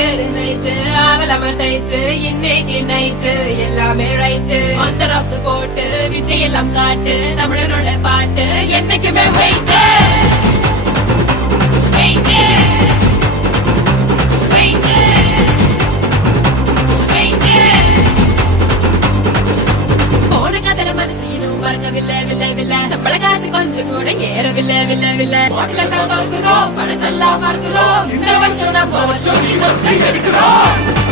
night அவலம tight இன்னைக்கு night எல்லாமே right அந்த ராப்ஸ் போட்டு வித்தையெல்லாம் காட்டு தமிழனோட பாட்டு என்னைக்குமே வெயிட்டு வெயிட்டு வெயிட்டு வெயிட்டு போன காதல மனசு இன்னும் மறக்கவில்லை வில்லை வில்லை நம்மள காசு கொஞ்சம் கூட ஏறவில்லை வில்லை வில்லை ஹோட்டல தான் பார்க்கிறோம் பணசெல்லாம் பார்க்கிறோம் இந்த வருஷம் நம்ம சொல்லி எடுக்கிறோம்